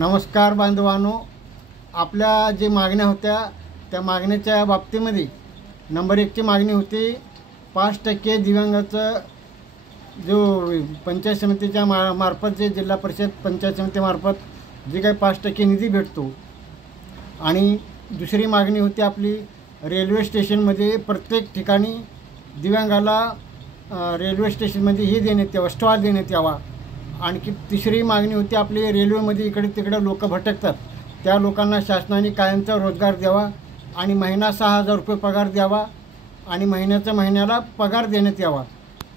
नमस्कार बांधवांनो, आपल्या जे मागण्या होत्या त्या मागण्याच्या बाबतीमध्ये नंबर 1 ची मागणी होती 5% दिव्यांगाचं जो पंचायत समितीच्या मार्फत जे जिल्हा परिषद पंचायत समितीमार्फत जे काही 5% निधी भेटतो। आणि दुसरी मागणी होती आपली रेल्वे स्टेशनमध्ये प्रत्येक ठिकाणी दिव्यांगाला रेल्वे स्टेशनमध्ये हे देण्यात यावं, स्टॉल देण्यात यावा। आणखी तिसरी मागणी होती आपली रेल्वेमध्ये इकडे तिकडे लोक भटकतात त्या लोकांना शासनाने कायमचा रोजगार द्यावा आणि महिना 6000 रुपये पगार द्यावा आणि महिन्याला पगार देण्यात यावा।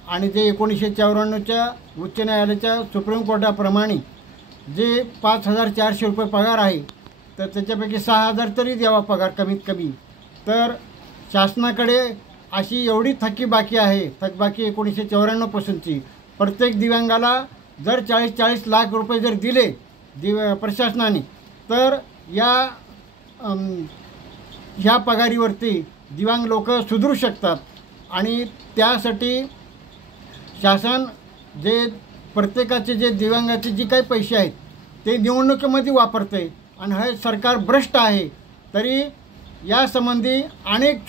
आणि जे 1994च्या उच्च न्यायालयाच्या सुप्रीम कोर्टाप्रमाणे जे 5400 रुपये पगार आहे तर त्याच्यापैकी 6000 तरी द्यावा पगार कमीत कमी। तर शासनाकडे अशी एवढी थकीबाकी आहे, थकबाकी 1994 पासूनची। प्रत्येक दिव्यांगाला जर 40 लाख रुपये जर दिले प्रशासनाने तर ह्या पगारीवरती दिव्यांग लोक सुधरू शकतात। आणि त्यासाठी शासन जे प्रत्येकाचे जे दिव्यांगाचे जे काही पैसे आहेत ते निवडणुकीमध्ये वापरते आणि हे सरकार भ्रष्ट आहे। तरी या संबंधी अनेक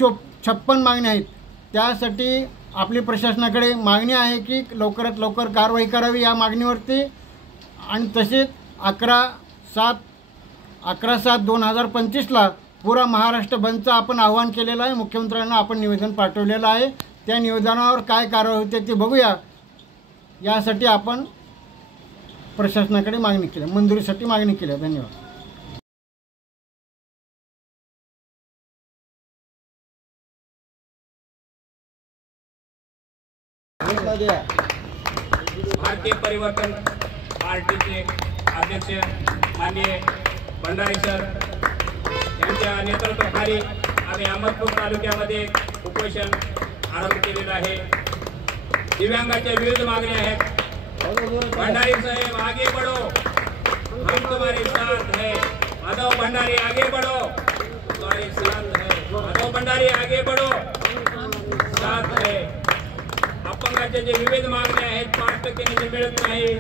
56 मागण्या आहेत। त्यासाठी आपली प्रशासनाकडे मागणी आहे की लवकरात लवकर कारवाई करावी या मागणीवरती। आणि तसेच 11/7/2025ला पुरा महाराष्ट्र बंदचं आपण आवाहन केलेलं आहे। मुख्यमंत्र्यांना आपण निवेदन पाठवलेलं आहे। त्या निवेदनावर काय कारवाई होते ते बघूया, यासाठी आपण प्रशासनाकडे मागणी केली, मंजुरीसाठी मागणी केली। धन्यवाद। भारतीय परिवर्तन पार्टीचे अध्यक्ष माननीय भंडारी सर यांच्या नेतृत्वाखाली आम्ही अहमदपूर तालुक्यामध्ये उपोषण आरंभ केलेलं आहे। दिव्यांगाच्या विविध मागण्या आहेत। भंडारी साहेब आगे बढ़ो, हम तुम्हारे साथ है। माधव भंडारी आगे बढ़ो, तुम्हारे साथ है। माधव भंडारी आगे बढ़ो, साथ है। अपंगाचे जे विविध मागण्या आहेत 5% निधी मिळत नाही,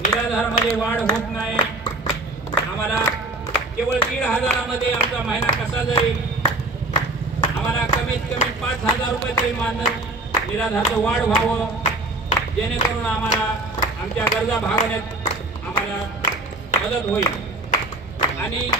निराधारमध्ये वाढ होत नाही। आम्हाला केवळ 1500 मध्ये आमचा महिना कसा जाईल? आम्हाला कमीत कमी 5000 रुपये तरी मानधन निराधारचं वाढ व्हावं, जेणेकरून आम्हाला आमच्या गरजा भागवण्यात आम्हाला मदत होईल। आणि